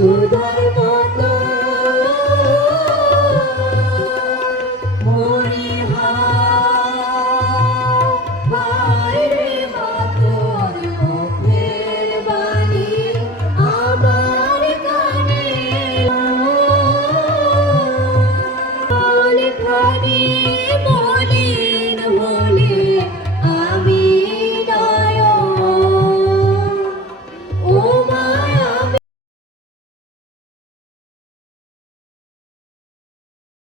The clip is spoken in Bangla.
সুদা